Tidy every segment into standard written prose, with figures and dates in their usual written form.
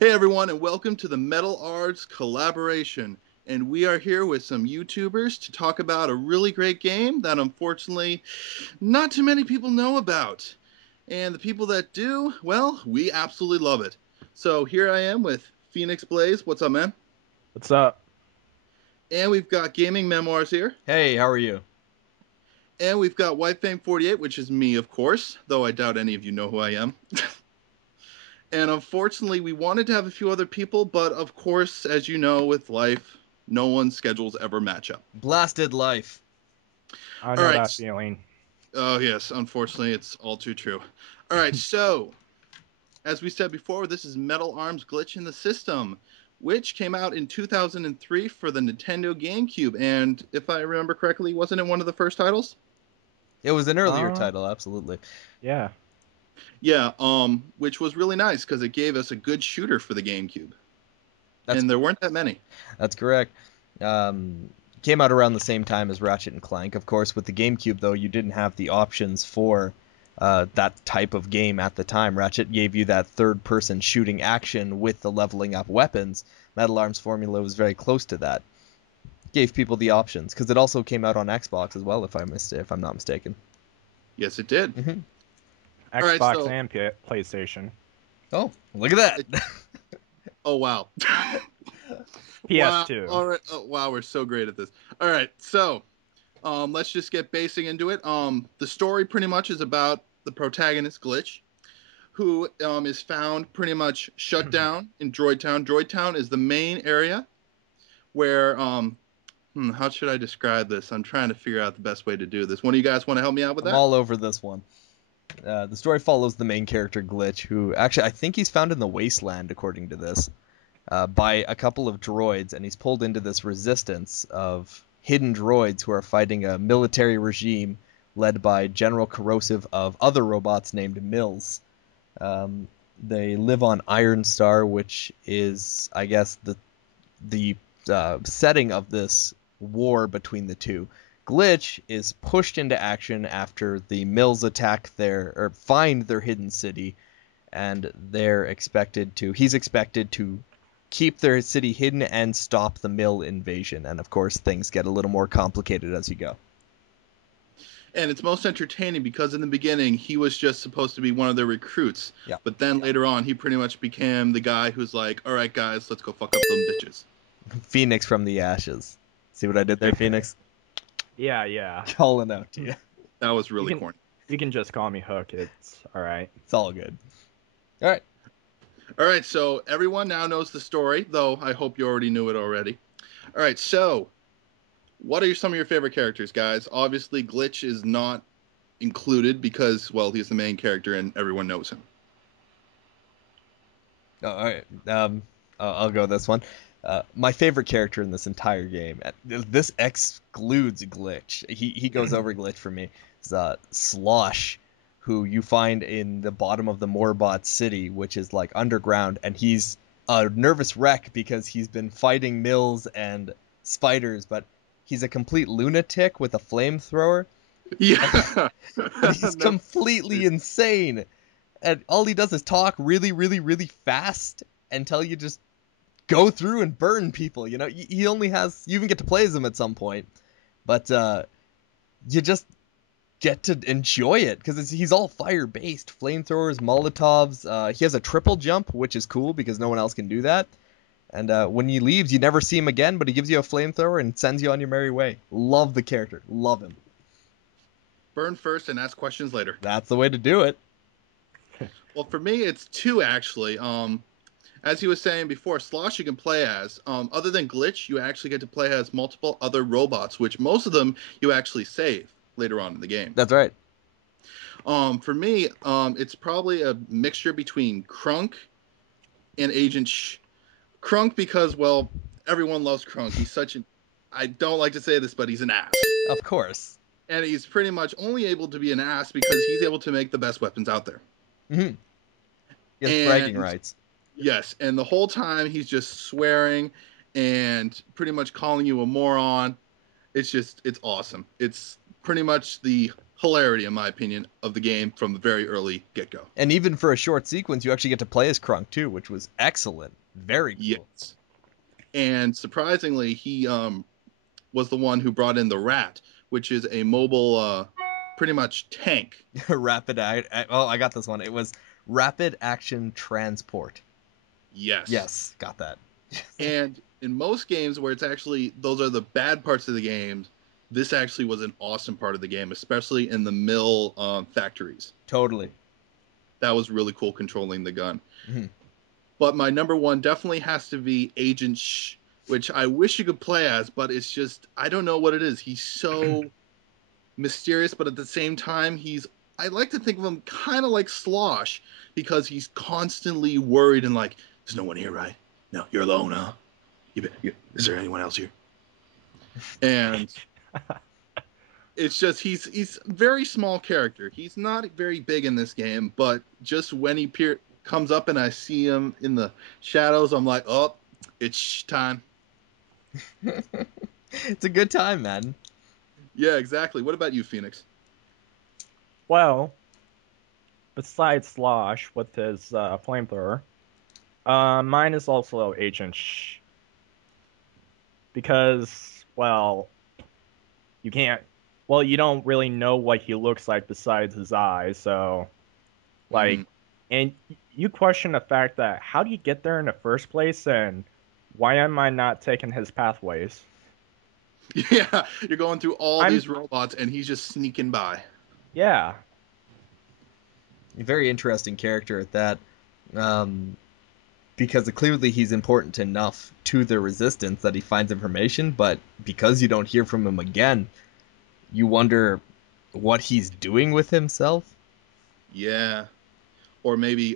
Hey everyone, and welcome to the Metal Arts collaboration. And we are here with some YouTubers to talk about a really great game that unfortunately not too many people know about. And the people that do, well, we absolutely love it. So here I am with Phoenix Blaze. What's up, man? What's up? And we've got Gaming Memoirs here. Hey, how are you? And we've got White Fame 48, which is me, of course, though I doubt any of you know who I am. And unfortunately, we wanted to have a few other people, but of course, as you know, with life, no one's schedules ever match up. Blasted life. I All know right. that feeling. Oh, yes. Unfortunately, it's all too true. All right. So, as we said before, this is Metal Arms Glitch in the System, which came out in 2003 for the Nintendo GameCube. And if I remember correctly, wasn't it one of the first titles? It was an earlier Uh, title, absolutely. Yeah. Yeah, which was really nice because it gave us a good shooter for the GameCube. That's And there weren't that many. that's correct. Came out around the same time as Ratchet and Clank. Of course, with the GameCube, though, you didn't have the options for that type of game at the time. Ratchet gave you that third-person shooting action with the leveling up weapons. Metal Arms formula was very close to that. Gave people the options because it also came out on Xbox as well, if I'm not mistaken. Yes, it did. Mm-hmm. All right, Xbox so and PlayStation. Oh, look at that! oh wow. Wow. PS2. All right. Oh, wow, we're so great at this. All right. So, let's just get basic into it. The story pretty much is about the protagonist Glitch, who is found pretty much shut down in Droid Town. Droid Town is the main area where how should I describe this? I'm trying to figure out the best way to do this. One of you guys want to help me out with I'm that? all over this one. The story follows the main character Glitch, who actually I think he's found in the wasteland, according to this, by a couple of droids, and he's pulled into this resistance of hidden droids who are fighting a military regime led by General Corrosive of other robots named Mills. They live on Iron Star, which is, I guess, the setting of this war between the two. Glitch is pushed into action after the Mills find their hidden city, and he's expected to keep their city hidden and stop the Mill invasion. And of course, things get a little more complicated as you go. And it's most entertaining because in the beginning he was just supposed to be one of their recruits. Yeah. But then later on he pretty much became the guy who's like, all right guys, let's go fuck up them bitches. Phoenix from the ashes. See what I did there, Phoenix? Yeah. Calling out to you. That was really corny. You can just call me Hook. It's all right. It's all good. All right. All right, so everyone now knows the story, though I hope you already knew it already. All right, so what are some of your favorite characters, guys? Obviously, Glitch is not included because, well, he's the main character and everyone knows him. All right. I'll go this one. My favorite character in this entire game. This excludes Glitch. He goes over Glitch for me. Is Slosh, who you find in the bottom of the Morbot city, which is like underground, and he's a nervous wreck because he's been fighting Mills and spiders, but he's a complete lunatic with a flamethrower. Yeah. And he's completely insane. And all he does is talk really, really, really fast until you just go through and burn people. You know, he only has, you even get to play as him at some point, but you just get to enjoy it because he's all fire based, flamethrowers, Molotovs. He has a triple jump, which is cool because no one else can do that. And when he leaves, you never see him again, but he gives you a flamethrower and sends you on your merry way. Love the character, love him. Burn first and ask questions later. That's the way to do it. Well, for me, it's two actually. As he was saying before, Slosh you can play as. Other than Glitch, you actually get to play as multiple other robots, which most of them you actually save later on in the game. That's right. For me, it's probably a mixture between Krunk and Agent Krunk because, well, everyone loves Krunk. He's such an... I don't like to say this, but he's an ass. Of course. And he's pretty much only able to be an ass because he's able to make the best weapons out there. Mm-hmm. He has bragging rights. Yes, and the whole time he's just swearing and pretty much calling you a moron. It's awesome. It's pretty much the hilarity, in my opinion, of the game from the very early get-go. And even for a short sequence, you actually get to play as Krunk too, which was excellent. Very cool. Yes. And surprisingly, he was the one who brought in the Rat, which is a mobile, pretty much tank. I got this one. It was Rapid Action Transport. Yes. Yes, got that. And in most games where it's actually, those are the bad parts of the game, this actually was an awesome part of the game, especially in the mill factories. Totally. That was really cool, controlling the gun. Mm-hmm. But my number one definitely has to be Agent Shh, which I wish you could play as, but it's just, I don't know what it is. He's so mysterious, but at the same time, I like to think of him kind of like Slosh, because he's constantly worried and like, there's no one here, right? No, you're alone, huh? Is there anyone else here? And it's just, he's a very small character. He's not very big in this game, but just when he comes up and I see him in the shadows, I'm like, oh, it's time. It's a good time, man. Yeah, exactly. What about you, Phoenix? Well, besides Slosh with his flamethrower, mine is also Agent Shh. Because, well, you don't really know what he looks like besides his eyes, so, like, and you question the fact that how do you get there in the first place, and why am I not taking his pathways? Yeah, you're going through all these robots, and he's just sneaking by. Yeah. A very interesting character at that, because clearly he's important enough to the Resistance that he finds information, but because you don't hear from him again, you wonder what he's doing with himself. Yeah. Or maybe,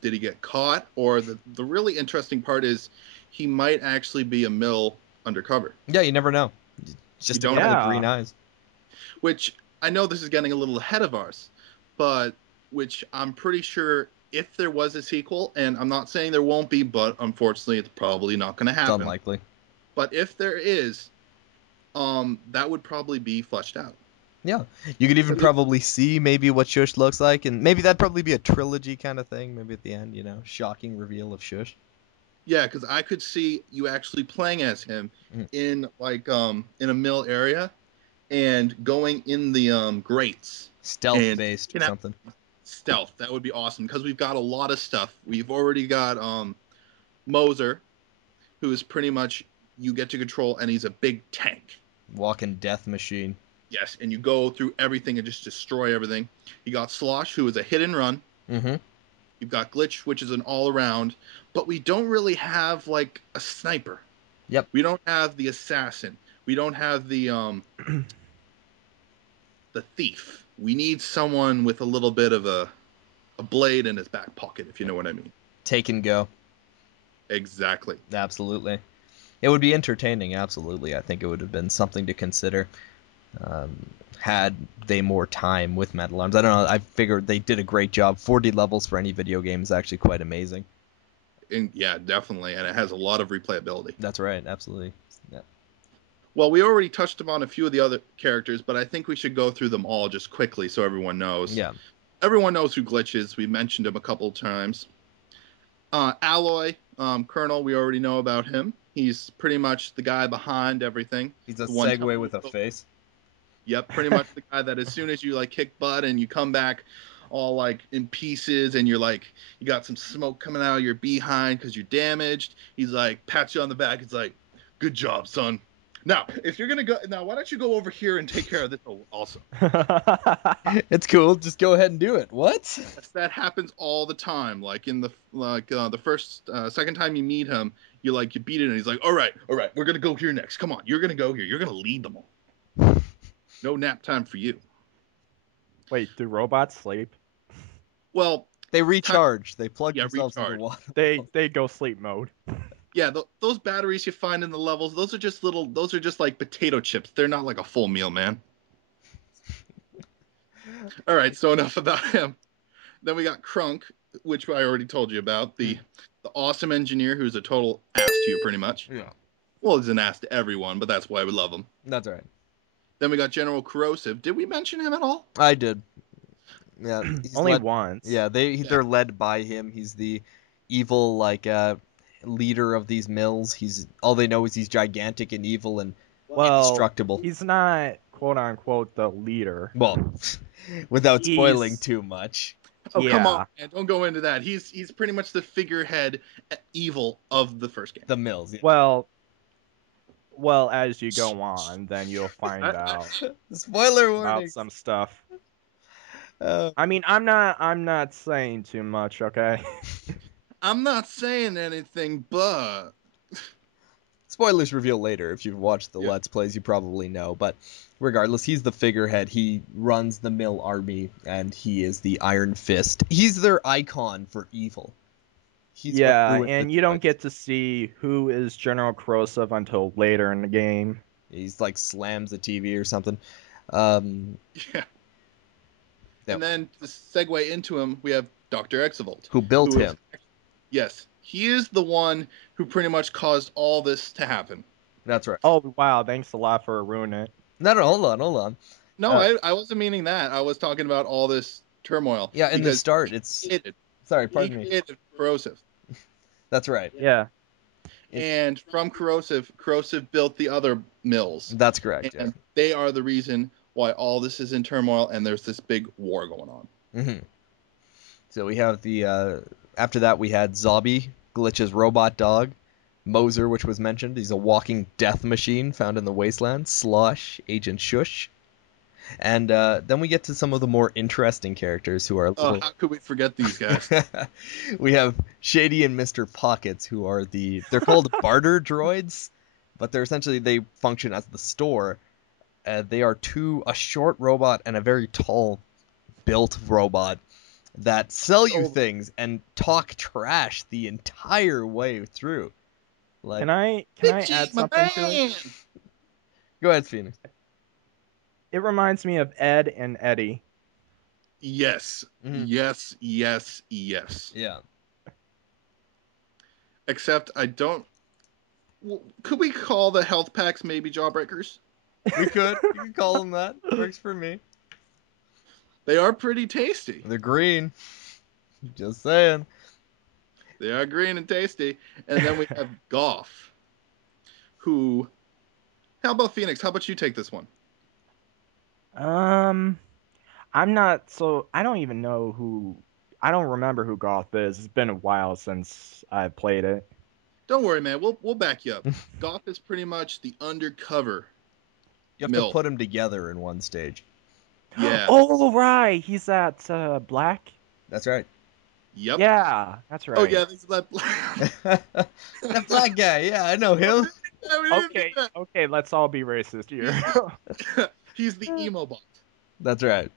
did he get caught? Or the really interesting part is he might actually be a mill undercover. Yeah, you never know. It's just a guy with green eyes. Which, I know this is getting a little ahead of ours, but which I'm pretty sure if there was a sequel, and I'm not saying there won't be, but unfortunately it's probably not going to happen. It's unlikely. But if there is, that would probably be fleshed out. Yeah, you could even probably see maybe what Shush looks like, and maybe that'd probably be a trilogy kind of thing. Maybe at the end, shocking reveal of Shush. Yeah, because I could see you actually playing as him in in a mill area, and going in the grates. Stealth based or something. Stealth, that would be awesome, because we've got a lot of stuff. We've already got Moser, who is pretty much you get to control, and he's a big tank. Walking death machine. Yes, and you go through everything and just destroy everything. You got Slosh, who is a hit and run. Mm-hmm. You've got Glitch, which is an all-around, but we don't really have, like, a sniper. Yep. We don't have the assassin. We don't have the the thief. We need someone with a little bit of a blade in his back pocket, if you know what I mean. Take and go. Exactly. Absolutely. It would be entertaining, absolutely. I think it would have been something to consider. Had they more time with Metal Arms. I don't know, I figured they did a great job. 40 levels for any video game is actually quite amazing. Yeah, definitely, and it has a lot of replayability. That's right, absolutely. Yeah. Well, we already touched upon a few of the other characters, but I think we should go through them all just quickly so everyone knows. Yeah. Everyone knows who Glitch is. We mentioned him a couple of times. Alloy, Colonel, we already know about him. He's pretty much the guy behind everything. He's a Segway with a face. Yep, pretty much the guy that as soon as you like kick butt and you come back all like in pieces and you're like, you got some smoke coming out of your behind because you're damaged. He's like, pats you on the back. It's like, good job, son. Now, if you're going to go, now why don't you go over here and take care of this also? It's cool. Just go ahead and do it. What? That happens all the time. Like in the first, second time you meet him, you beat it and he's like, all right, we're going to go here next. Come on, you're going to go here. You're going to lead them all. No nap time for you. Wait, do robots sleep? Well, they recharge. They plug themselves into water. They go sleep mode. Yeah, those batteries you find in the levels, those are just like potato chips. They're not like a full meal, man. All right, so enough about him. Then we got Krunk, which I already told you about, the awesome engineer who's a total ass to you, pretty much. Yeah. Well, he's an ass to everyone, but that's why we love him. That's right. Then we got General Corrosive. Did we mention him at all? I did. Yeah, Only once. Yeah, they're led by him. He's the evil leader of these mills. All they know is he's gigantic and evil and indestructible. He's not quote unquote the leader. Well, without spoiling too much. Oh, come on, man. Don't go into that. He's pretty much the figurehead evil of the first game. The mills. Yeah. Well, as you go on, then you'll find out. Spoiler warning. About some stuff. I mean, I'm not saying too much, okay? I'm not saying anything, but spoilers reveal later. If you've watched the Let's Plays, you probably know. But regardless, he's the figurehead. He runs the mill army, and he is the Iron Fist. He's their icon for evil. And you don't get to see who is General Corrosive until later in the game. He's like slams the TV or something. Yeah. And then to segue into him, we have Dr. Exavolt. Who built him. Yes. He is the one who pretty much caused all this to happen. That's right. Oh, wow. Thanks a lot for ruining it. No, hold on. No, I wasn't meaning that. I was talking about all this turmoil. Yeah, in the start, Sorry, pardon me. He created Corrosive. That's right. Yeah. And from Corrosive built the other mills. That's correct. And they are the reason why all this is in turmoil and there's this big war going on. Mm-hmm. So we have after that we had Zobby, Glitch's robot dog, Moser, which was mentioned. He's a walking death machine found in the wasteland. Slosh, Agent Shush. And then we get to some of the more interesting characters who are how could we forget these guys? We have Shady and Mr. Pockets, who are they're called barter droids, but they function as the store. They are a short robot and a very tall built robot that sell you things and talk trash the entire way through. Like, can I add something to it? Go ahead, Phoenix. It reminds me of Ed and Eddie. Yes. Mm-hmm. Yes. Yeah. Except I don't... Could we call the health packs maybe jawbreakers? We could. You could call them that. Works for me. They are pretty tasty. They're green. Just saying. They are green and tasty. And then we have Goff, who... How about Phoenix? How about you take this one? I'm not I don't even know I don't remember who Goff is. It's been a while since I've played it. Don't worry, man. We'll back you up. Goff is pretty much the undercover. You have to put them together in one stage. Yeah. Oh, right. He's that black. That's right. Yep. Yeah, that's right. Oh yeah, this is that black. That black guy. Yeah, I know him. Okay. Let's all be racist here. He's the emo bot. That's right.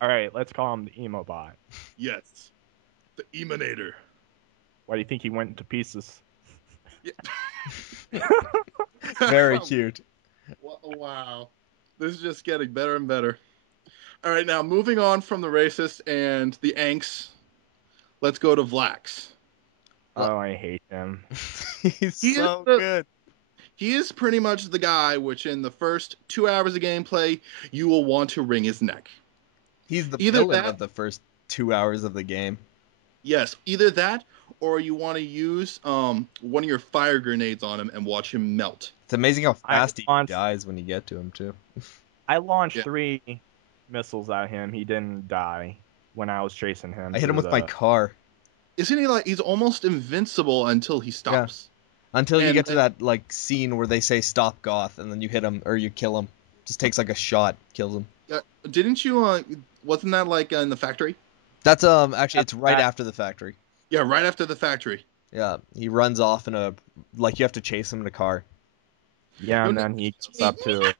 All right, let's call him the emo bot. Yes. The Emonator. Why do you think he went into pieces? Yeah. Very cute. Wow. This is just getting better and better. All right, now moving on from the racist and the Anks, let's go to Vlax. Oh, I hate him. He's so good. He is pretty much the guy which in the first 2 hours of gameplay, you will want to wring his neck. He's the villain of the first 2 hours of the game. Yes, either that or you want to use one of your fire grenades on him and watch him melt. It's amazing how fast he dies when you get to him, too. I launched 3 missiles at him. He didn't die when I was chasing him. I hit him with my car. Isn't he he's almost invincible until he stops? Yeah. Until you get to that scene where they say stop Goth, and then you hit him or you kill him. Just takes a shot, kills him. Didn't you? Wasn't that in the factory? That's actually it's right after the factory. Yeah, right after the factory. Yeah, he runs off in you have to chase him in a car. Yeah, and then he goes up to.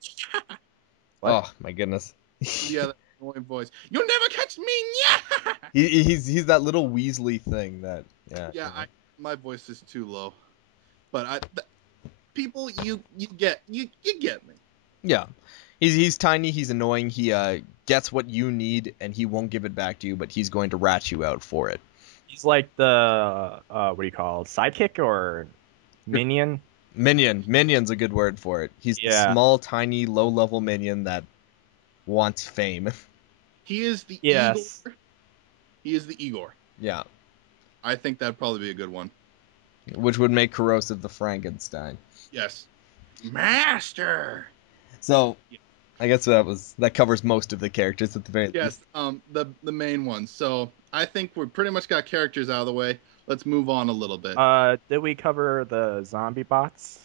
Oh my goodness. Yeah, that annoying voice. You'll never catch me. He's that little Weasley thing that. Yeah. Yeah, my voice is too low, but people, you get me. Yeah, he's tiny. He's annoying. He gets what you need, and he won't give it back to you, but he's going to rat you out for it. He's like the what do you call it? Sidekick or minion? Minion. Minion's a good word for it. He's the Yeah. small, tiny, low-level minion that wants fame. He is the Yes. Igor. He is the Igor. Yeah. I think that'd probably be a good one. Which would make Corrosive the Frankenstein. Yes. Master. So, Yeah. I guess that covers most of the characters at the very least. Yes. The main ones. So I think we pretty much got characters out of the way. Let's move on a little bit. Did we cover the zombie bots?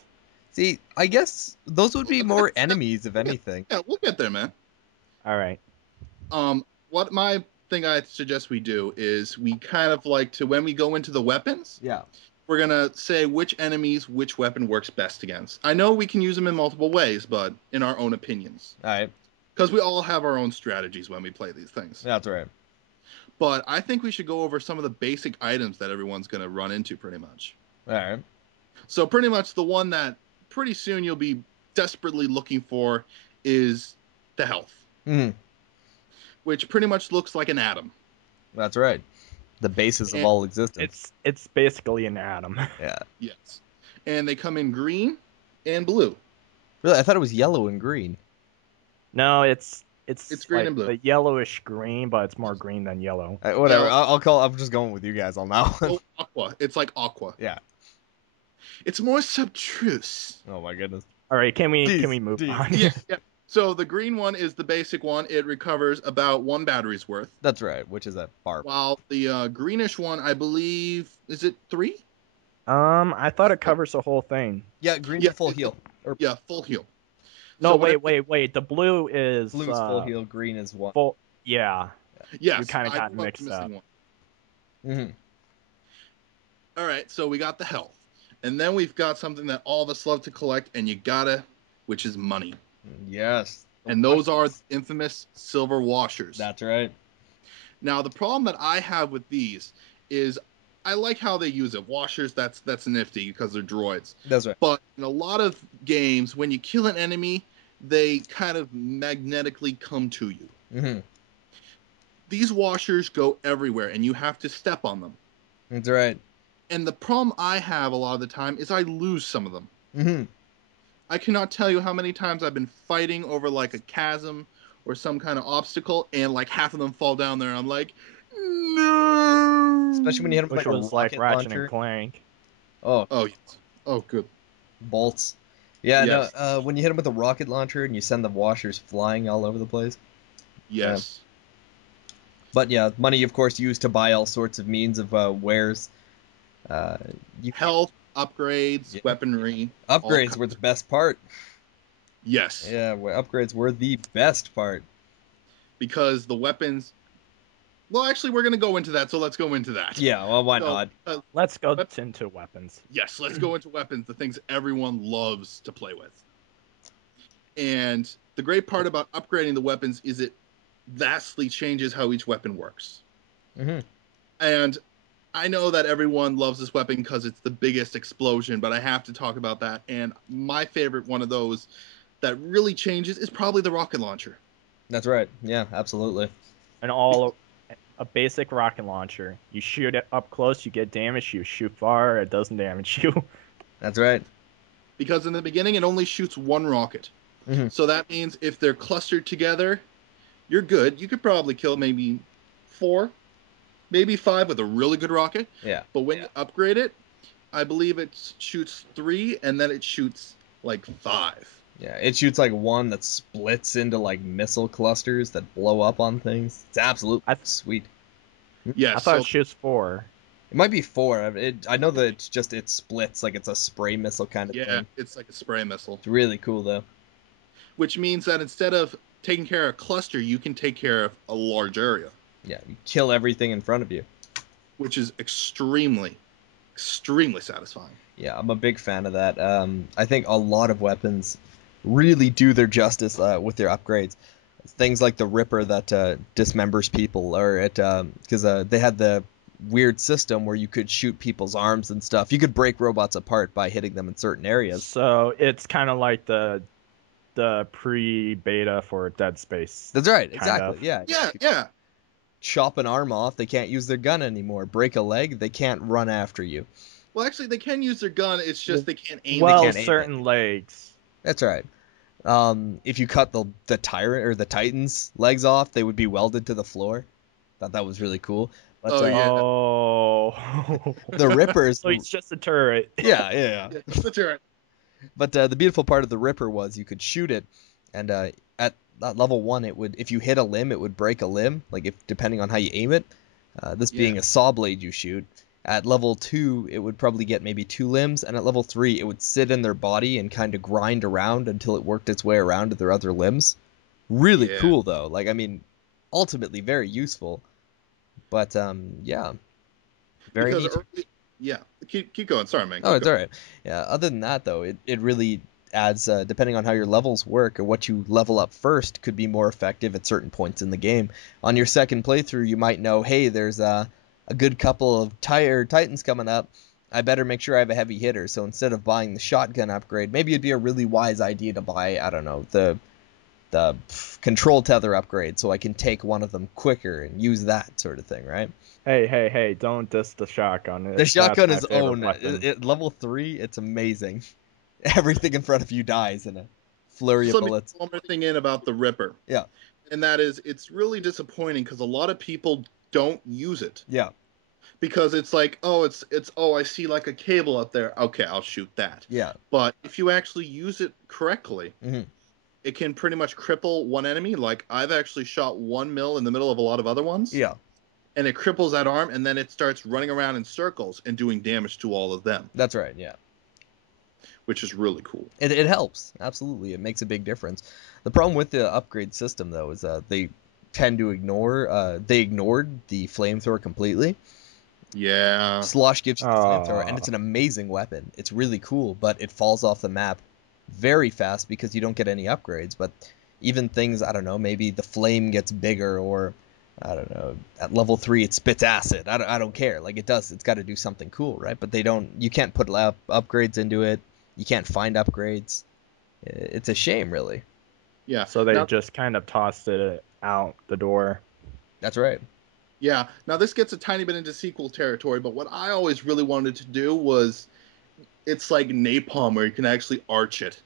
See, I guess those would be more enemies, if anything. Yeah, we'll get there, man. All right. What my thing I suggest we do is we kind of like to, when we go into the weapons, Yeah. we're gonna say which enemies which weapon works best against. I know we can use them in multiple ways, but in our own opinions, All right. because we all have our own strategies when we play these things. That's right. But I think we should go over some of the basic items that everyone's gonna run into, pretty much. All right. So pretty much the one that pretty soon you'll be desperately looking for is the health, which pretty much looks like an atom. That's right. The basis of all existence. It's basically an atom. Yeah. Yes. And they come in green and blue. Really, I thought it was yellow and green. No, it's green like and blue. a yellowish green, but it's more green than yellow. Whatever. Yeah. I'm just going with you guys on that one. Oh, aqua. It's like aqua. Yeah. It's more subtruse. Oh my goodness. All right, can we move on? Yeah. So the green one is the basic one. It recovers about 1 battery's worth. That's right. Which is a bar. While the greenish one, I believe, is it 3? I thought it covers the whole thing. Yeah, green's Yeah, a full heal. Yeah, full heal. No, So wait. The blue is Blue's full heal. Green is one. full. Yeah. Yes. You kinda I got grew mixed up. missing one. Mm-hmm. All right, so we got the health. And then we've got something that all of us love to collect, and you gotta, which is money. Yes. And those are infamous silver washers. That's right. Now, the problem that I have with these is I like how they use it. Washers, that's nifty because they're droids. That's right. But in a lot of games, when you kill an enemy, they kind of magnetically come to you. Mm-hmm. These washers go everywhere, and you have to step on them. That's right. And the problem I have a lot of the time is I lose some of them. Mm-hmm. I cannot tell you how many times I've been fighting over like a chasm or some kind of obstacle, and like half of them fall down there, and I'm like, no. Especially when you hit them with Which like a was like rocket Ratchet launcher. and Clank. Oh, Oh, yes. Oh, good. bolts. Yeah, Yes. no, when you hit them with a rocket launcher and you send the washers flying all over the place. Yes. But yeah, money, of course, used to buy all sorts of means of wares. Health, upgrades, Yeah. weaponry. Upgrades all were the best part. Yes. Yeah, upgrades were the best part. Because the weapons. Well, actually, we're going to go into that, so let's go into that. Yeah, well, why So, not? Let's go into weapons. Yes, let's go into weapons, the things everyone loves to play with. And the great part about upgrading the weapons is it vastly changes how each weapon works. Mm-hmm. And I know that everyone loves this weapon because it's the biggest explosion, but I have to talk about that. And my favorite one of those that really changes is probably the rocket launcher. That's right. Yeah, absolutely. A basic rocket launcher. You shoot it up close, you get damage. You shoot far, it doesn't damage you. That's right. Because in the beginning, it only shoots 1 rocket. Mm-hmm. So that means if they're clustered together, you're good. You could probably kill maybe 4, maybe 5 with a really good rocket. Yeah. But when you upgrade it, I believe it shoots 3, and then it shoots like 5. Yeah, it shoots like one that splits into like missile clusters that blow up on things. It's absolutely sweet. Yeah, I thought so, it shoots 4. It might be 4. I know that it splits like it's a spray missile kind of yeah, thing. it's like a spray missile. It's really cool though. Which means that instead of taking care of a cluster, you can take care of a large area. Yeah, you kill everything in front of you. Which is extremely, extremely satisfying. Yeah, I'm a big fan of that. I think a lot of weapons really do their justice with their upgrades. Things like the Ripper that dismembers people, or because they had the weird system where you could shoot people's arms and stuff. You could break robots apart by hitting them in certain areas. So it's kind of like the pre-beta for Dead Space. That's right, kind exactly. of. Yeah. Yeah. Chop an arm off, they can't use their gun anymore. Break a leg, they can't run after you. Well, actually, they can use their gun. It's just they can't aim. Well, can't aim certain legs. That's right. If you cut the tyrant or the Titan's legs off, they would be welded to the floor. Thought that was really cool. But Oh, yeah. Oh. the Rippers, So he's just a turret. yeah. Yeah, that's right. But the beautiful part of the Ripper was you could shoot it, and at level 1, it would, if you hit a limb, it would break a limb. Like if depending on how you aim it. This being a saw blade you shoot. At level 2, it would probably get maybe 2 limbs, and at level 3, it would sit in their body and kind of grind around until it worked its way around to their other limbs. Really cool, though. Like, I mean, ultimately very useful. But, yeah. Very Because neat. yeah, keep going. Sorry, man. Oh, it's all right. Yeah, other than that, though, it really adds, depending on how your levels work or what you level up first, could be more effective at certain points in the game. On your second playthrough, you might know, hey, there's a good couple of Titans coming up. I better make sure I have a heavy hitter. So instead of buying the shotgun upgrade, maybe it'd be a really wise idea to buy, I don't know, the control tether upgrade so I can take one of them quicker and use that sort of thing, right? Hey, don't diss the shotgun. The shotgun That's is my favorite own. weapon. At level 3, it's amazing. Everything in front of you dies in a flurry Just of let me bullets. put one more thing in about the Ripper. Yeah. And that is, it's really disappointing because a lot of people don't use it. Yeah. Because it's like, oh, I see like a cable up there. Okay, I'll shoot that. Yeah. But if you actually use it correctly, it can pretty much cripple one enemy. Like, I've actually shot 1 mil in the middle of a lot of other ones. Yeah. And it cripples that arm, and then it starts running around in circles and doing damage to all of them. That's right, yeah. Which is really cool. It helps. Absolutely. It makes a big difference. The problem with the upgrade system, though, is they tend to they ignored the flamethrower completely. Yeah. Slosh gives you the flamethrower, and it's an amazing weapon. It's really cool, but it falls off the map very fast because you don't get any upgrades. But even things, I don't know, maybe the flame gets bigger, or I don't know, at level 3 it spits acid. I don't care. Like, it does. It's got to do something cool, right? But you can't put upgrades into it. You can't find upgrades. It's a shame, really. Yeah. So they just kind of tossed it out the door. That's right. Yeah. Now, this gets a tiny bit into sequel territory, but what I always really wanted to do was, it's like napalm where you can actually arch it.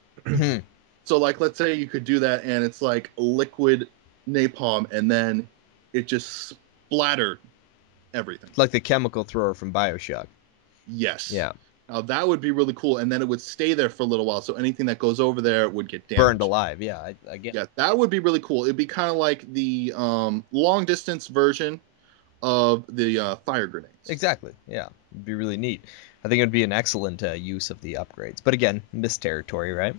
So, like, let's say you could do that, and it's like liquid napalm, and then it just splattered everything. Like the chemical thrower from BioShock. Yes. Yeah. Now, that would be really cool, and then it would stay there for a little while, so anything that goes over there would get damaged. Burned alive, yeah. I get. Yeah, that would be really cool. It'd be kind of like the long-distance version of the fire grenades. Exactly, yeah. It'd be really neat. I think it would be an excellent use of the upgrades. But again, missed territory, right?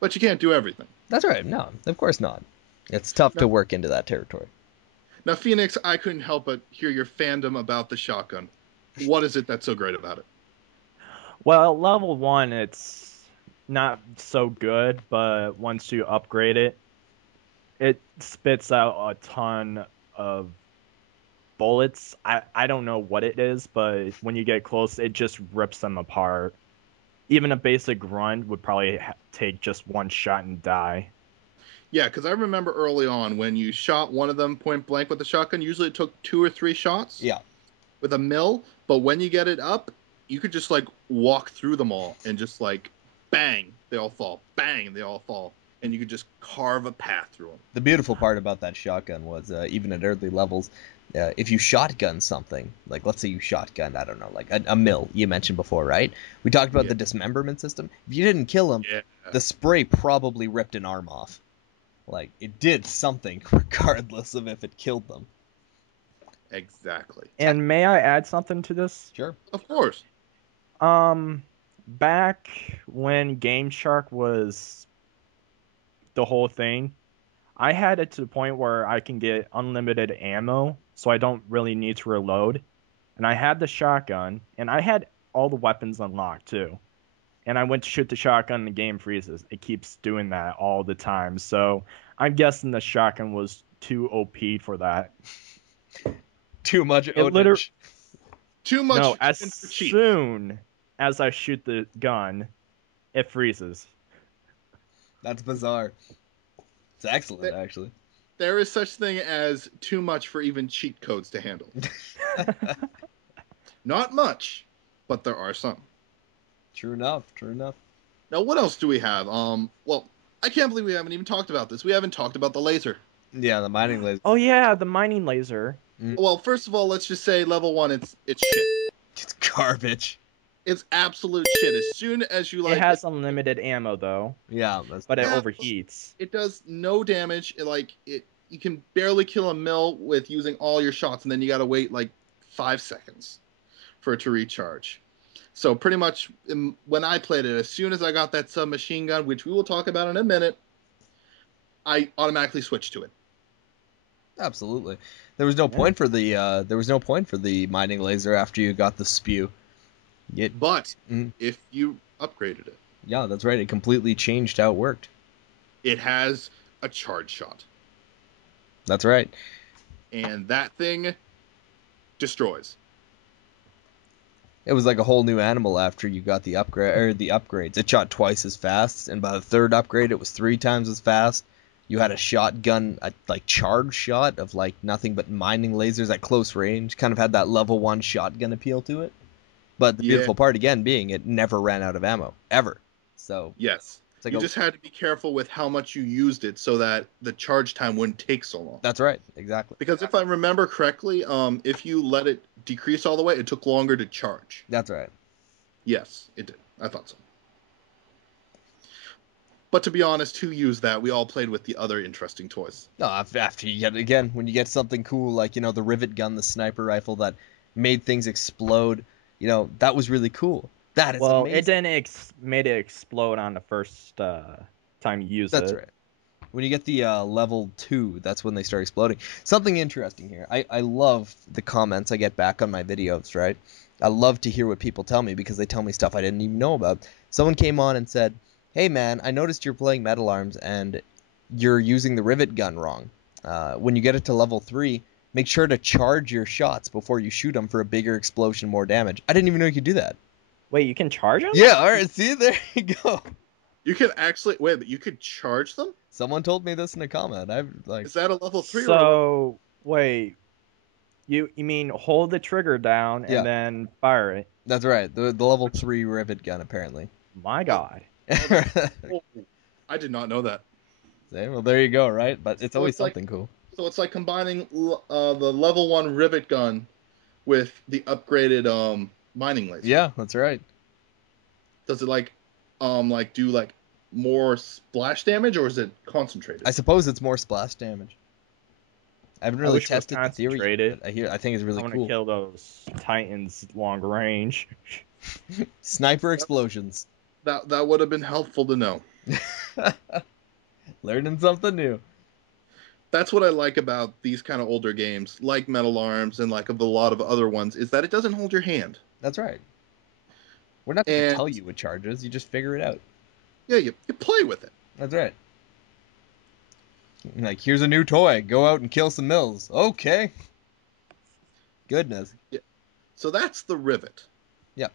But you can't do everything. That's right. No, of course not. It's tough to work into that territory. Now, Phoenix, I couldn't help but hear your fandom about the shotgun. What is it that's so great about it? Well, level 1, it's not so good, but once you upgrade it, it spits out a ton of bullets. I don't know what it is, but when you get close, it just rips them apart. Even a basic grunt would probably take just one shot and die. Yeah, because I remember early on when you shot one of them point blank with the shotgun, usually it took 2 or 3 shots. Yeah. With a mill, but when you get it up, you could just like walk through them all and just like bang, they all fall, bang, they all fall, and you could just carve a path through them. The beautiful part about that shotgun was even at early levels, if you shotgun something, like let's say you shotgun, I don't know, like a mill you mentioned before, right? We talked about the dismemberment system. If you didn't kill him, the spray probably ripped an arm off. Like, it did something regardless of if it killed them. Exactly. And may I add something to this? Sure. Of course. Back when Game Shark was the whole thing, I had it to the point where I can get unlimited ammo, so I don't really need to reload. And I had the shotgun, and I had all the weapons unlocked too. And I went to shoot the shotgun, and the game freezes. It keeps doing that all the time. So I'm guessing the shotgun was too OP for that. Too much ownage. Too much. No, as soon as I shoot the gun, it freezes. That's bizarre. It's excellent, actually. There is such thing as too much for even cheat codes to handle. Not much, but there are some. True enough. True enough. Now, what else do we have? Well, I can't believe we haven't even talked about this. We haven't talked about the laser. Yeah, the mining laser. Oh yeah, the mining laser. Well, first of all, let's just say level 1, it's shit. It's garbage. It's absolute shit. As soon as you like, It has unlimited ammo though, Yeah, but it Yeah. overheats. it does no damage. You can barely kill a mill with using all your shots, and then you gotta wait like 5 seconds for it to recharge. So pretty much when I played it, as soon as I got that submachine gun, which we will talk about in a minute, I automatically switched to it. absolutely. There was no point for the mining laser after you got the spew. But Mm. if you upgraded it, Yeah, that's right. It completely changed how it worked. it has a charge shot, That's right. and that thing destroys. It was like a whole new animal after you got the upgrades. It shot twice as fast, and by the third upgrade, it was 3 times as fast. You had a shotgun, a charge shot of like nothing but mining lasers at close range. Kind of had that level 1 shotgun appeal to it. But the Yeah. beautiful part again being it never ran out of ammo ever. So Yes. it's like You just had to be careful with how much you used it so that the charge time wouldn't take so long. that's right, exactly. Because if I remember correctly, if you let it decrease all the way, it took longer to charge. That's right. Yes, it did. I thought so. But to be honest, who used that? We all played with the other interesting toys. No, after you get again, when you get something cool like the rivet gun, the sniper rifle that made things explode, that was really cool. That is Well, amazing. it didn't made it explode on the first time you used That's it. right. When you get the level 2, that's when they start exploding. Something interesting here. I love the comments I get back on my videos, right? I love to hear what people tell me because they tell me stuff I didn't even know about. Someone came on and said, "Hey man, I noticed you're playing Metal Arms and you're using the rivet gun wrong. When you get it to level 3, make sure to charge your shots before you shoot them for a bigger explosion, more damage." I didn't even know you could do that. Wait, you can charge them? Yeah, alright, see, there you go. You could actually wait, but you could charge them? Someone told me this in a comment. Is that a level 3 or a So wait, you mean hold the trigger down and Yeah. then fire it? That's right. The level 3 rivet gun, apparently. My God. Oh, I did not know that. See, well, there you go, right? But it's So always it's like- something cool. So it's like combining the level 1 rivet gun with the upgraded mining laser. Yeah, that's right. Does it do more splash damage, or is it concentrated? I suppose it's more splash damage. I haven't really wish it was tested the theory, concentrated. but I think it's really I want cool. to kill those Titans long range. Sniper explosions. That would have been helpful to know. Learning something new. That's what I like about these kind of older games, like Metal Arms and like a lot of other ones, is that it doesn't hold your hand. That's right. We're not going to And- tell you what charges. You just figure it out. Yeah, you play with it. That's right. Like, here's a new toy. Go out and kill some mills. Okay. Goodness. So that's the rivet. Yep.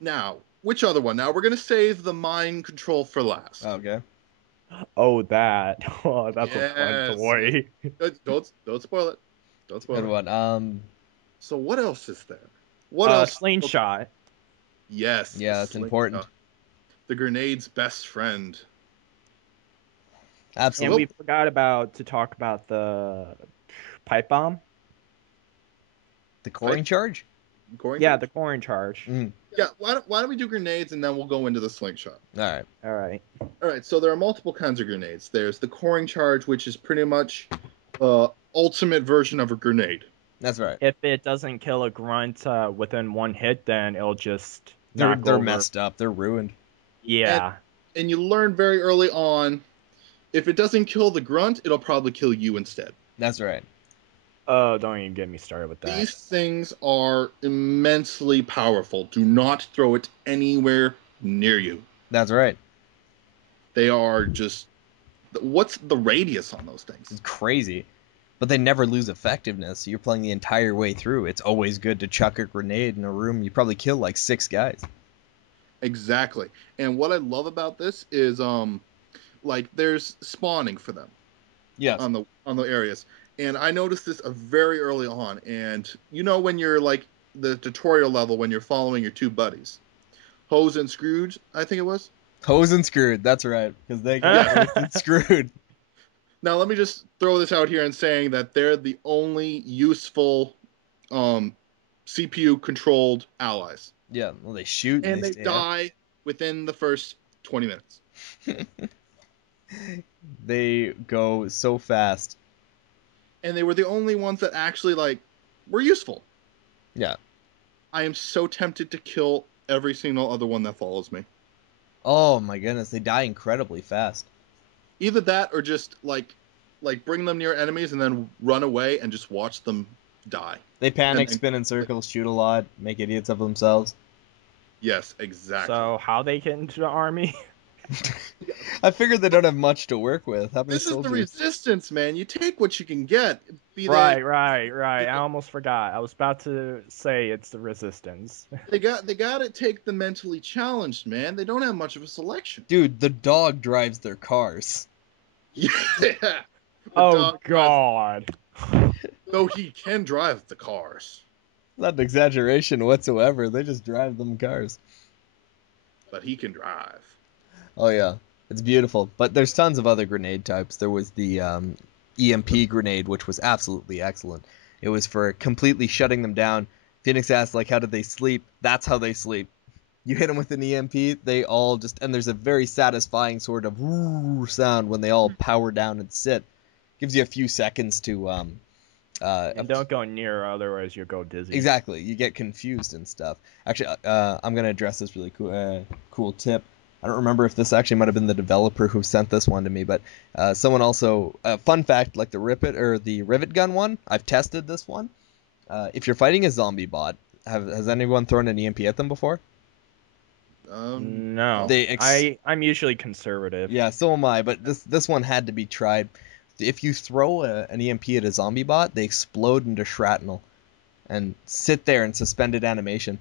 Now, which other one? Now we're gonna save the mind control for last. Okay. Oh, that. Oh, that's a Yes. fun toy. Don't spoil it. Don't spoil Good it. one. So what else is there? What else? Slingshot. Yes. Yeah, the it's important. slingshot. The grenade's best friend. And Absolutely. we forgot to talk about the pipe bomb. The coring charge? Coring Yeah, charge? the coring charge. Mm. Yeah. Why don't we do grenades and then we'll go into the slingshot? All right. All right. All right. So there are multiple kinds of grenades. There's the coring charge, which is pretty much ultimate version of a grenade. That's right. If it doesn't kill a grunt within one hit, then it'll just They're knock over. messed up. They're ruined. Yeah. And you learn very early on, if it doesn't kill the grunt, it'll probably kill you instead. That's right. Oh, don't even get me started with that. These things are immensely powerful. Do not throw it anywhere near you. That's right. They are just... What's the radius on those things? It's crazy. But they never lose effectiveness. You're playing the entire way through. It's always good to chuck a grenade in a room. You probably kill like 6 guys. Exactly. And what I love about this is, there's spawning for them. Yes. On the areas. And I noticed this very early on. And when you're the tutorial level when you're following your two buddies, Hose and Scrooge, I think it was. Hose and Screwed, that's right, because they got screwed. Now let me just throw this out here and saying that they're the only useful CPU controlled allies. Yeah, well, they shoot and they stay die within the first 20 minutes. They go so fast. And they were the only ones that actually were useful. Yeah. I am so tempted to kill every single other one that follows me. Oh my goodness, they die incredibly fast. Either that or just bring them near enemies and then run away and just watch them die. They panic, spin in circles, shoot a lot, make idiots of themselves. Yes, exactly. So how they get into the army? I figured they don't have much to work with. This is the resistance, man. You take what you can get. Right. I almost forgot. I was about to say it's the resistance. They got to take the mentally challenged, man. They don't have much of a selection. Dude, the dog drives their cars. Yeah. Oh God. Though he can drive the cars. Not an exaggeration whatsoever. They just drive them cars. But he can drive. Oh yeah, it's beautiful. But there's tons of other grenade types. There was the EMP grenade, which was absolutely excellent. It was for completely shutting them down. Phoenix asked, how did they sleep? That's how they sleep. You hit them with an EMP, they all just... And there's a very satisfying sort of woo sound when they all power down and sit. Gives you a few seconds to... and don't go near, otherwise you'll go dizzy. Exactly, you get confused and stuff. Actually, I'm going to address this really cool tip. I don't remember if this actually might have been the developer who sent this one to me, but someone also... fun fact, the rivet gun one, I've tested this one. If you're fighting a zombie bot, has anyone thrown an EMP at them before? No. I'm usually conservative. Yeah, so am I, but this one had to be tried. If you throw an EMP at a zombie bot, they explode into shrapnel and sit there in suspended animation.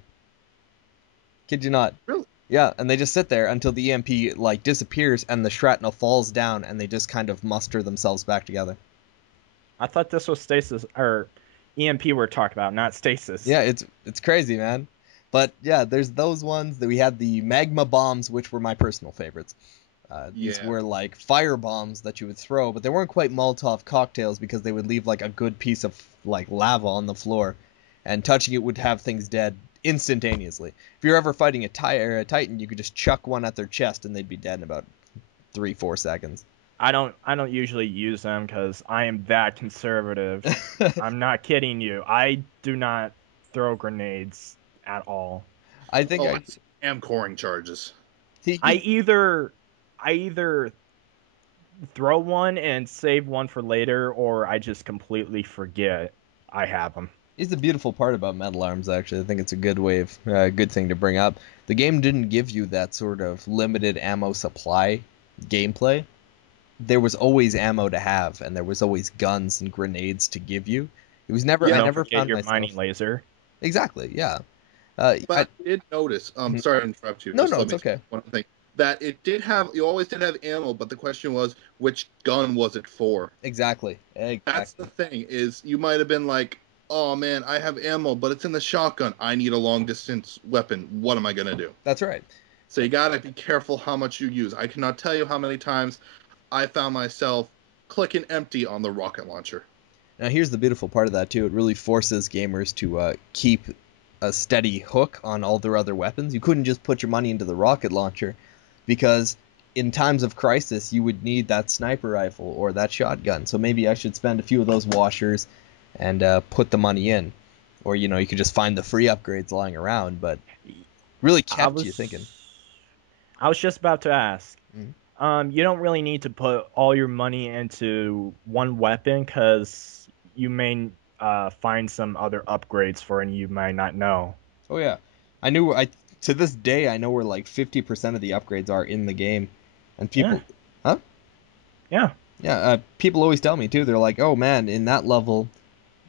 Kid you not. Really? Yeah, and they just sit there until the EMP disappears and the shrapnel falls down and they just kind of muster themselves back together. I thought this was stasis or EMP we're talking about, not stasis. Yeah, it's crazy, man. But yeah, there's those ones. That we had the magma bombs, which were my personal favorites. These were fire bombs that you would throw, but they weren't quite Molotov cocktails because they would leave a good piece of lava on the floor, and touching it would have things dead instantaneously. If you're ever fighting a Titan, you could just chuck one at their chest and they'd be dead in about 3-4 seconds. I don't usually use them because I am that conservative. I'm not kidding you. I do not throw grenades at all. I think I am coring charges. I either throw one and save one for later, or I just completely forget I have them. It's the beautiful part about metal arms, actually. I think it's a good good thing to bring up. The game didn't give you that sort of limited ammo supply gameplay. There was always ammo to have, and there was always guns and grenades to give you. It was never. I never found your myself... mining laser. Exactly. Yeah. But I did notice. Sorry to interrupt you. No, it's okay. One thing that it did have. You always did have ammo, but the question was, which gun was it for? Exactly. That's the thing. Is you might have been like, oh man, I have ammo, but it's in the shotgun. I need a long distance weapon. What am I gonna do? That's right. So you gotta be careful how much you use. I cannot tell you how many times I found myself clicking empty on the rocket launcher. Now here's the beautiful part of that too. It really forces gamers to keep a steady hook on all their other weapons. You couldn't just put your money into the rocket launcher, because in times of crisis you would need that sniper rifle or that shotgun. So maybe I should spend a few of those washers and put the money in. Or, you could just find the free upgrades lying around, but really kept you thinking. I was just about to ask. You don't really need to put all your money into one weapon, because you may find some other upgrades for it and you might not know. Oh yeah. To this day, I know where 50% of the upgrades are in the game. And people... Yeah. Huh? Yeah. Yeah, people always tell me too. They're like, oh man, in that level...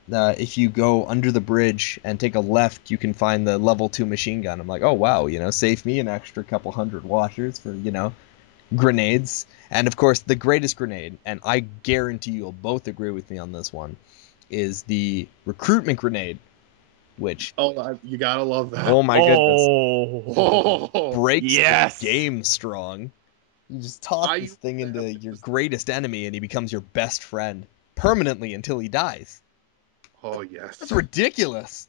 if you go under the bridge and take a left, you can find the level 2 machine gun. I'm like, oh wow, save me an extra couple hundred washers for, grenades. And of course, the greatest grenade, and I guarantee you'll both agree with me on this one, is the recruitment grenade. which, You gotta love that. oh my goodness, Oh, breaks yes. the game strong. You just toss I this used thing to into have your this- greatest enemy, and he becomes your best friend permanently until he dies. Oh yes. That's ridiculous.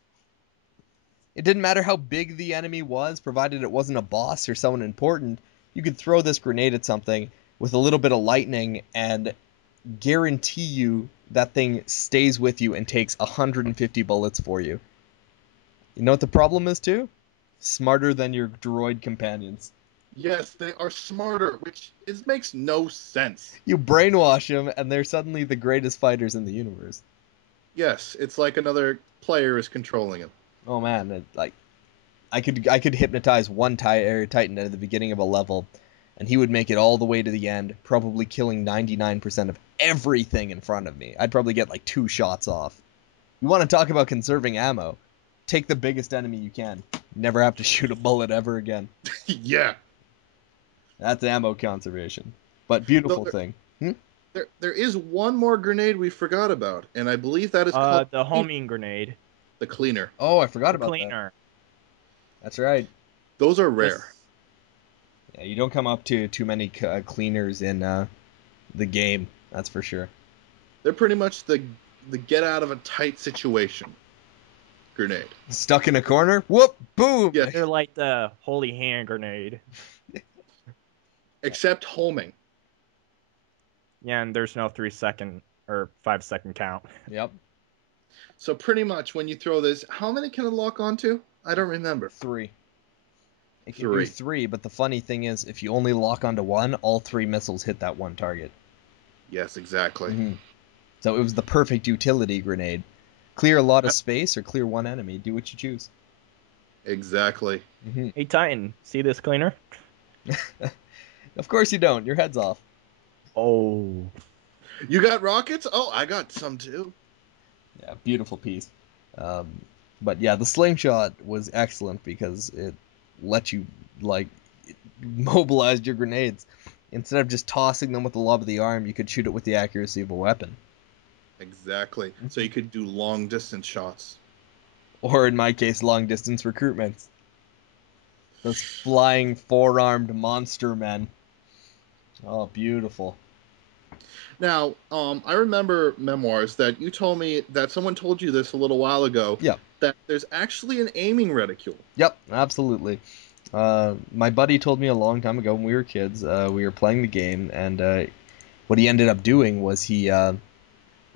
It didn't matter how big the enemy was, provided it wasn't a boss or someone important. You could throw this grenade at something with a little bit of lightning and guarantee you that thing stays with you and takes 150 bullets for you. You know what the problem is, too? Smarter than your droid companions. Yes, they are smarter, which makes no sense. You brainwash them, and they're suddenly the greatest fighters in the universe. Yes, it's like another player is controlling him. Oh man, I could hypnotize one Titan at the beginning of a level, and he would make it all the way to the end, probably killing 99% of everything in front of me. I'd probably get like 2 shots off. You want to talk about conserving ammo? Take the biggest enemy you can. Never have to shoot a bullet ever again. Yeah. That's ammo conservation. But beautiful No, thing. There is one more grenade we forgot about, and I believe that is called The homing grenade. the cleaner. Oh, I forgot The about that. cleaner. That's right. Those are rare. Yeah, you don't come up to too many cleaners in the game. That's for sure. They're pretty much the get out of a tight situation grenade. Stuck in a corner? Whoop! Boom! Yeah, They're like the holy hand grenade. except homing. Yeah, and there's no 3-second or 5-second count. Yep. So pretty much when you throw this, how many can it lock onto? I don't remember. 3. It can do 3, but the funny thing is, if you only lock onto one, all 3 missiles hit that one target. Yes, exactly. Mm-hmm. So it was the perfect utility grenade. Clear a lot of space or clear one enemy. Do what you choose. Exactly. Mm-hmm. Hey, Titan, see this cleaner? Of course you don't. Your head's off. Oh. You got rockets? Oh, I got some too. Yeah, beautiful piece. But yeah, the slingshot was excellent because it let you, like, it mobilized your grenades. Instead of just tossing them with the lob of the arm, you could shoot it with the accuracy of a weapon. Exactly. So you could do long distance shots. Or in my case, long distance recruitments. Those flying 4-armed monster men. Oh, beautiful. Now, I remember memoirs that you told me that someone told you this a little while ago. Yep. That there's actually an aiming reticule. Yep, absolutely. My buddy told me a long time ago when we were kids, we were playing the game, and what he ended up doing was he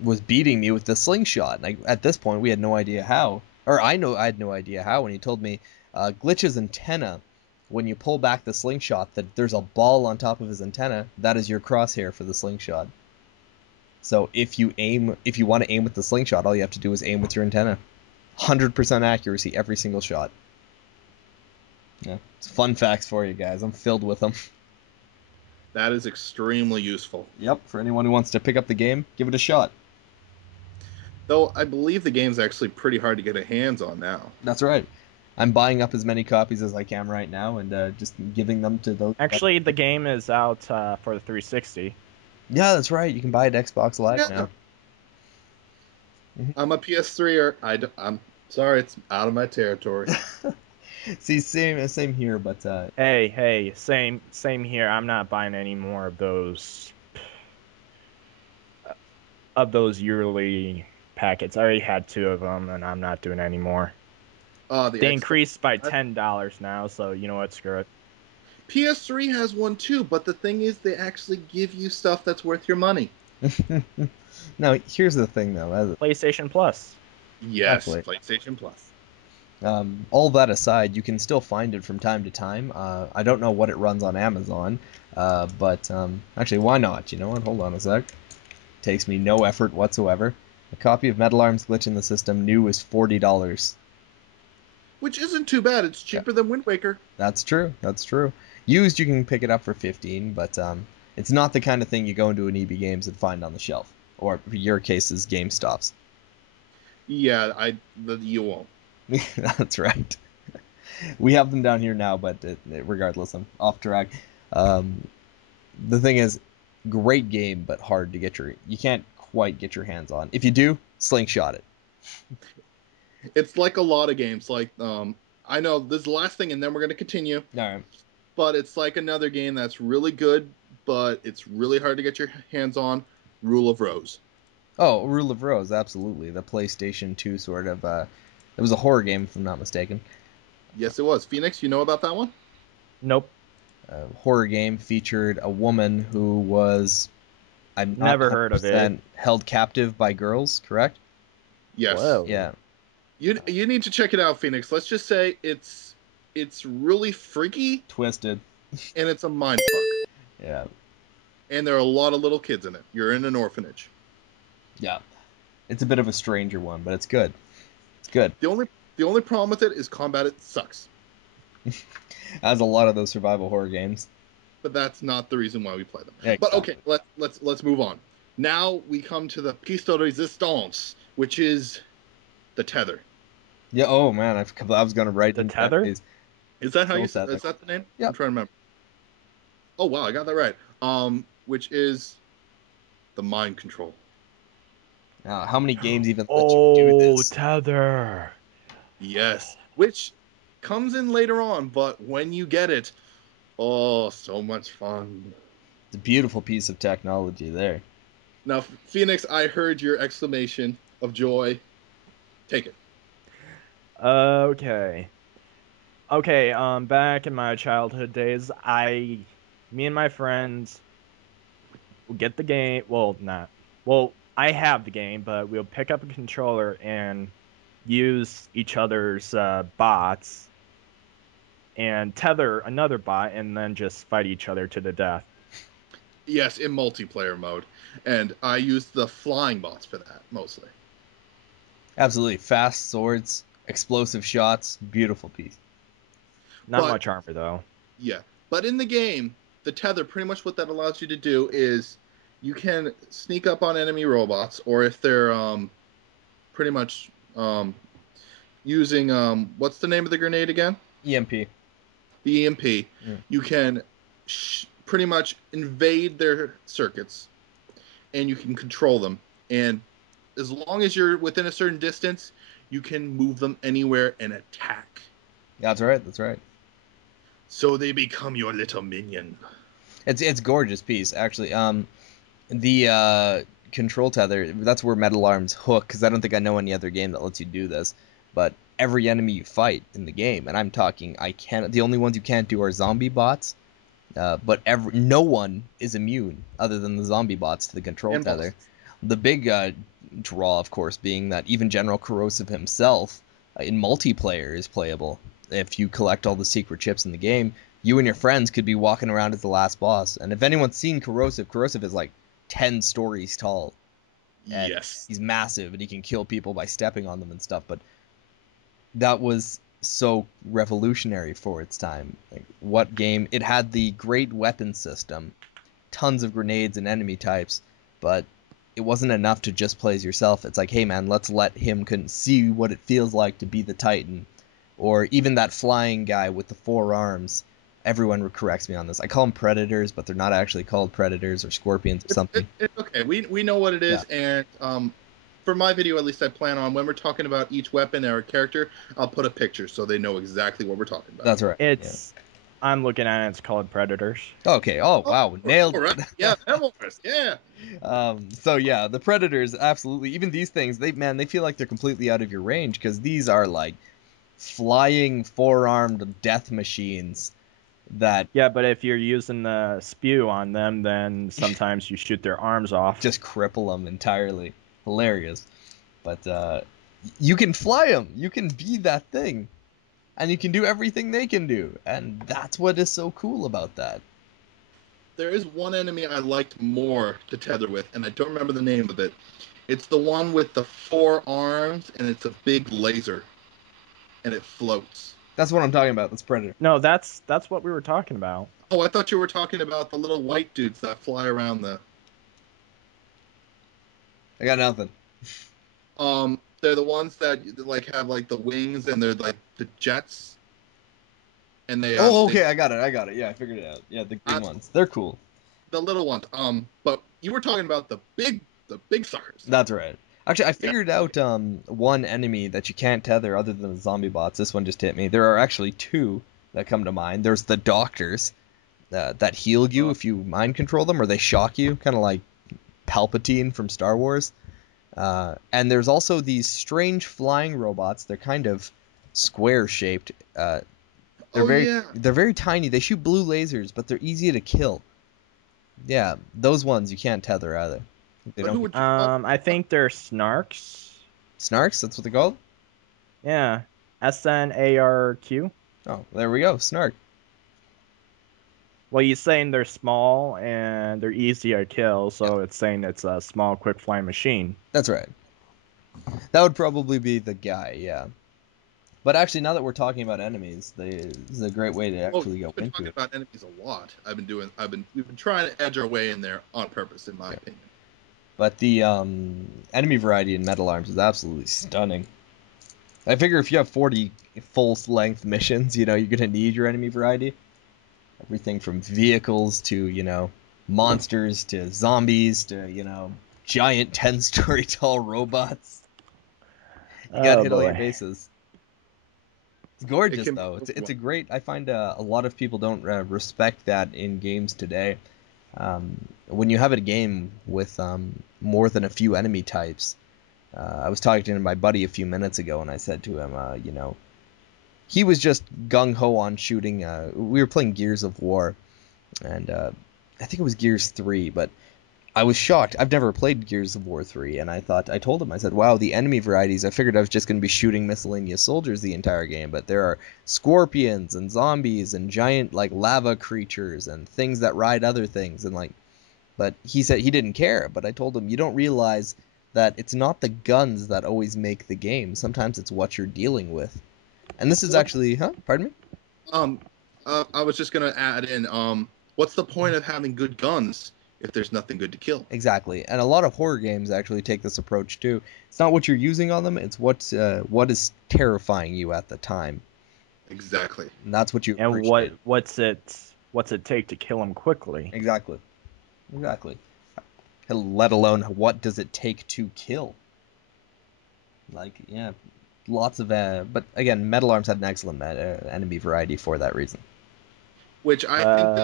was beating me with the slingshot. And at this point, we had no idea how. Or I had no idea how, and he told me Glitch's antenna, when you pull back the slingshot, that there's a ball on top of his antenna, that is your crosshair for the slingshot. So if you want to aim with the slingshot, all you have to do is aim with your antenna. 100% accuracy every single shot. Yeah, it's fun facts for you guys. I'm filled with them. That is extremely useful. Yep, for anyone who wants to pick up the game, give it a shot. Though I believe the game's actually pretty hard to get a hands on now. That's right. I'm buying up as many copies as I can right now and just giving them to those. Actually, the game is out for the 360. Yeah, that's right. You can buy it at Xbox Live now. I'm a PS3er. I'm sorry, it's out of my territory. See, same here, but Hey, same here. I'm not buying any more of those yearly packets. I already had 2 of them, and I'm not doing any more. They increased by $10 now, so you know what? Screw it. PS3 has one too, but the thing is, they actually give you stuff that's worth your money. Now, here's the thing, though. PlayStation Plus. Yes, Exactly. PlayStation Plus. All that aside, you can still find it from time to time. I don't know what it runs on Amazon, but actually, why not? You know what? Hold on a sec. Takes me no effort whatsoever. A copy of Metal Arms Glitch in the System new is $40. Which isn't too bad. It's cheaper than Wind Waker. That's true. That's true. Used, you can pick it up for $15, but it's not the kind of thing you go into an EB Games and find on the shelf, or in your case, is GameStop's. Yeah, you won't. That's right. We have them down here now, but regardless, I'm off track. The thing is, great game, but hard to get you can't quite get your hands on. If you do, slingshot it. It's like a lot of games. Like, I know this is the last thing, and then we're gonna continue. All right. But it's like another game that's really good, but it's really hard to get your hands on. Rule of Rose. Oh, Rule of Rose, absolutely. The PlayStation 2 sort of. It was a horror game, if I'm not mistaken. Yes, it was. Phoenix, you know about that one? Nope. A horror game featured a woman who was, I'm not Never heard of it. held captive by girls, correct? Yes. Whoa. Yeah. You need to check it out, Phoenix. Let's just say it's really freaky Twisted. and it's a mind fuck. Yeah. And there are a lot of little kids in it. You're in an orphanage. Yeah. It's a bit of a stranger one, but it's good. It's good. The only problem with it is combat. It sucks. As a lot of those survival horror games. But that's not the reason why we play them. Yeah, But exactly. okay, let's move on. Now we come to the piece de résistance, which is the tether. Yeah. Oh man, I was gonna write The into tether? that. Is that how you Tether. is that the name? Yeah. I'm trying to remember. Oh wow, I got that right. Which is the mind control. How many games even let you do Oh, this? tether. Yes, which comes in later on, but when you get it, oh, so much fun. It's a beautiful piece of technology there. Now, Phoenix, I heard your exclamation of joy. Take it. Okay. Okay, back in my childhood days, me and my friends would get the game, I have the game, but we'll pick up a controller and use each other's bots and tether another bot and then just fight each other to the death. Yes, in multiplayer mode. And I use the flying bots for that, mostly. Absolutely. Fast swords, explosive shots, beautiful piece. Not But- much armor, though. Yeah. But in the game, the tether, pretty much what that allows you to do is you can sneak up on enemy robots, or if they're pretty much using, what's the name of the grenade again? EMP. The EMP. Yeah. You can pretty much invade their circuits, and you can control them. And as long as you're within a certain distance, you can move them anywhere and attack. Yeah, that's right. That's right. So they become your little minion. It's gorgeous piece actually. The control tether, that's where Metal Arms hook, because I don't think I know any other game that lets you do this. But every enemy you fight in the game, and I'm talking, the only ones you can't do are zombie bots. But no one is immune other than the zombie bots to the control And tether. bosses. The big draw, of course, being that even General Corrosive himself in multiplayer is playable. If you collect all the secret chips in the game, you and your friends could be walking around as the last boss. And if anyone's seen Corrosive is like 10 stories tall. And Yes. he's massive and he can kill people by stepping on them and stuff. But that was so revolutionary for its time. Like, what game? It had the great weapon system, tons of grenades and enemy types, but it wasn't enough to just play as yourself. It's like, hey man, let's let him see what it feels like to be the Titan. Or even that flying guy with the 4 arms. Everyone corrects me on this. I call them predators, but they're not actually called predators or scorpions or something. It's okay. We know what it is, and for my video, at least, I plan on when we're talking about each weapon or character, I'll put a picture so they know exactly what we're talking about. That's right. I'm looking at it, it's called Predators. Okay. Oh, wow. Nailed it. Right. Yeah, Memoirs. Yeah. So yeah, the predators, absolutely. Even these things, they feel like they're completely out of your range, because these are like flying 4-armed death machines that Yeah, but if you're using the spew on them, then sometimes you shoot their arms off. just cripple them entirely. Hilarious. But you can fly them. You can be that thing. And you can do everything they can do. And that's what is so cool about that. There is one enemy I liked more to tether with, and I don't remember the name of it. It's the one with the 4 arms, and it's a big laser, and it floats. That's what I'm talking about. That's Predator. No, that's what we were talking about. Oh, I thought you were talking about the little white dudes that fly around the... I got nothing. They're the ones that like have like the wings, and they're like the jets. And they Okay, I got it. Yeah, I figured it out. Yeah, the green ones. They're cool. the little ones. But you were talking about the big suckers. That's right. Actually, I figured out one enemy that you can't tether other than the zombie bots. This one just hit me. There are actually two that come to mind. There's the doctors that heal you if you mind control them, or they shock you, kind of like Palpatine from Star Wars. And there's also these strange flying robots. They're kind of square shaped. They're very tiny. They shoot blue lasers, but they're easy to kill. Yeah, those ones you can't tether either. They But who would you I think they're snarks. Snarks, that's what they're called? Yeah. SNARQ. Oh, there we go. Snark. Well, you're saying they're small and they're easy to kill, so it's saying it's a small, quick flying machine. That's right. That would probably be the guy, yeah. But actually, now that we're talking about enemies, this is a great way to actually go We've been into talking it. about enemies a lot. We've been trying to edge our way in there on purpose, in my opinion. But the enemy variety in Metal Arms is absolutely stunning. I figure if you have 40 full-length missions, you're going to need your enemy variety. Everything from vehicles to, monsters to zombies to, giant 10-story tall robots. You gotta hit all your bases. It's gorgeous, though. It's a great... I find a lot of people don't respect that in games today. When you have a game with more than a few enemy types... I was talking to my buddy a few minutes ago, and I said to him, he was just gung-ho on shooting. We were playing Gears of War, and I think it was Gears 3, but I was shocked. I've never played Gears of War 3, and I told him, I said, wow, the enemy varieties, I figured I was just going to be shooting miscellaneous soldiers the entire game, but there are scorpions and zombies and giant, lava creatures and things that ride other things, and, but he said he didn't care, but I told him, you don't realize that it's not the guns that always make the game. Sometimes it's what you're dealing with. And this is actually... Huh? Pardon me? I was just going to add in, what's the point of having good guns if there's nothing good to kill? Exactly. And a lot of horror games actually take this approach too. It's not what you're using on them, it's what is terrifying you at the time. Exactly. And that's what you appreciate. And what's it take to kill them quickly? Exactly. Let alone what does it take to kill. Lots of... but again, Metal Arms had an excellent enemy variety for that reason. Which I think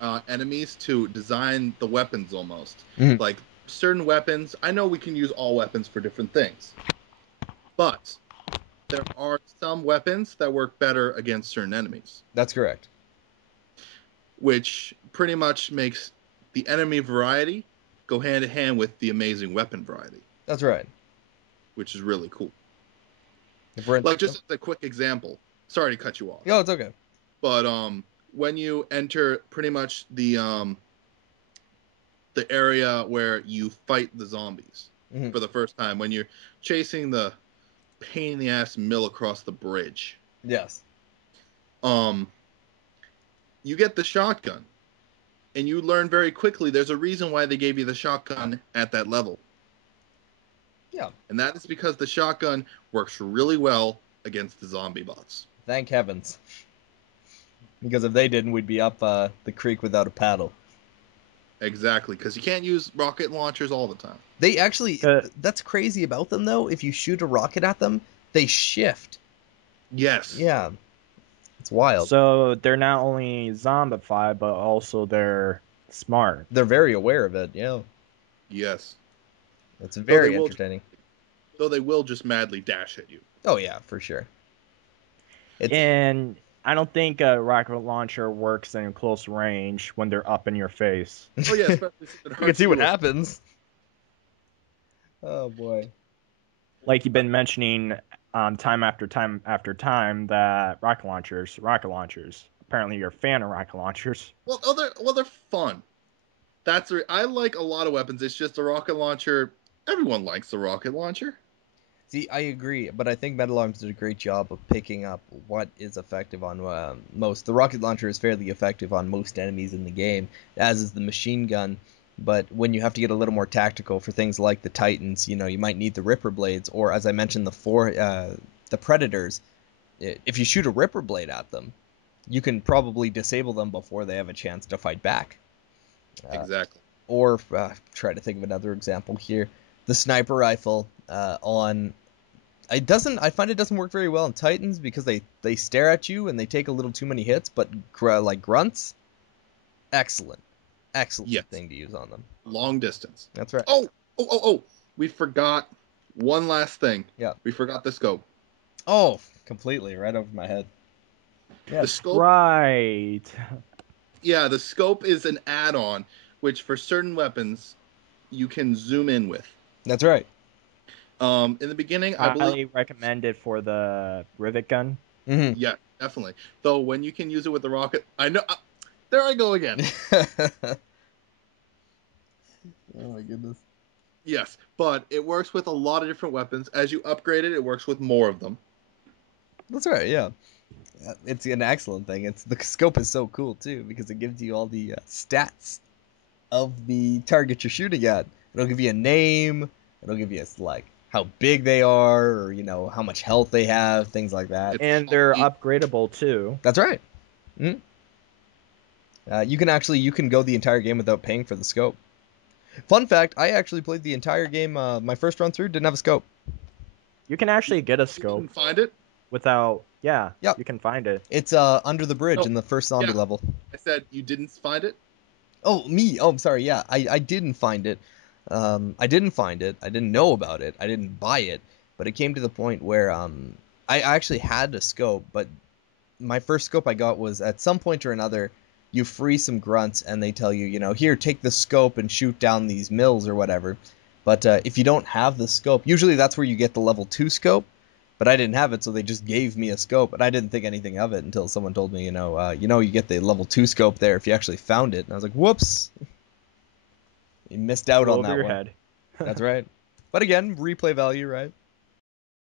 that enemies to design the weapons almost. Mm-hmm. Like, certain weapons, I know we can use all weapons for different things. But there are some weapons that work better against certain enemies. That's correct. Which pretty much makes the enemy variety go hand in hand with the amazing weapon variety. That's right. Which is really cool. Just as a quick example. Sorry to cut you off. No, it's okay. But when you enter pretty much the area where you fight the zombies for the first time, when you're chasing the pain in the ass mill across the bridge. Yes. You get the shotgun. And you learn very quickly there's a reason why they gave you the shotgun at that level. Yeah. And that is because the shotgun works really well against the zombie bots. Thank heavens. Because if they didn't, we'd be up the creek without a paddle. Exactly, because you can't use rocket launchers all the time. They actually... that's crazy about them, though. If you shoot a rocket at them, they shift. Yes. Yeah. It's wild. So they're not only zombified, but also they're smart. They're very aware of it, yeah. Yes. It's very entertaining. Though they will just madly dash at you. Oh, yeah, for sure. And I don't think a rocket launcher works in close range when they're up in your face. Oh, yeah, especially since it hurts. You can see what happens. Oh, boy. Like you've been mentioning time after time that rocket launchers. Apparently, you're a fan of rocket launchers. Well, they're fun. I like a lot of weapons. It's just a rocket launcher. Everyone likes the rocket launcher. See, I agree, but I think Metal Arms did a great job of picking up what is effective on most. The rocket launcher is fairly effective on most enemies in the game, as is the machine gun. But when you have to get a little more tactical for things like the Titans, you might need the Ripper Blades, or as I mentioned, the Predators. If you shoot a Ripper Blade at them, you can probably disable them before they have a chance to fight back. Exactly. Or try to think of another example here. the sniper rifle on. I find it doesn't work very well in Titans because they stare at you and they take a little too many hits, but like grunts, excellent Yes. thing to use on them. Long distance. That's right. Oh! We forgot one last thing. Yeah. We forgot the scope. Oh, completely right over my head. Yes, The scope. right. Yeah, the scope is an add-on, which for certain weapons you can zoom in with. That's right. In the beginning, I believe. Highly recommended for the rivet gun. Mm-hmm. Yeah, definitely. Though when you can use it with the rocket, I know. There I go again. Oh my goodness. Yes, but it works with a lot of different weapons. As you upgrade it, it works with more of them. That's right. Yeah. It's an excellent thing. The scope is so cool too because it gives you all the stats of the target you're shooting at. It'll give you a name. It'll give you like how big they are, or how much health they have, things like that. And they're upgradable too. That's right. Mm-hmm. You can go the entire game without paying for the scope. Fun fact: I actually played the entire game. My first run through didn't have a scope. You can actually get a You scope can find it. without. Yeah. Yep. You can find it. It's under the bridge Oh, in the first zombie yeah. level. I said you didn't find it. Oh, me. Oh, I'm sorry. Yeah, I didn't find it. I didn't find it. I didn't know about it. I didn't buy it. But it came to the point where I actually had a scope, but my first scope I got was at some point or another, you free some grunts and they tell you, here, take the scope and shoot down these mills or whatever. But if you don't have the scope, usually that's where you get the level 2 scope. But I didn't have it, so they just gave me a scope, and I didn't think anything of it until someone told me, you get the level 2 scope there if you actually found it. And I was like, whoops. You missed out on Over that your one. head. That's right. But again, replay value, right?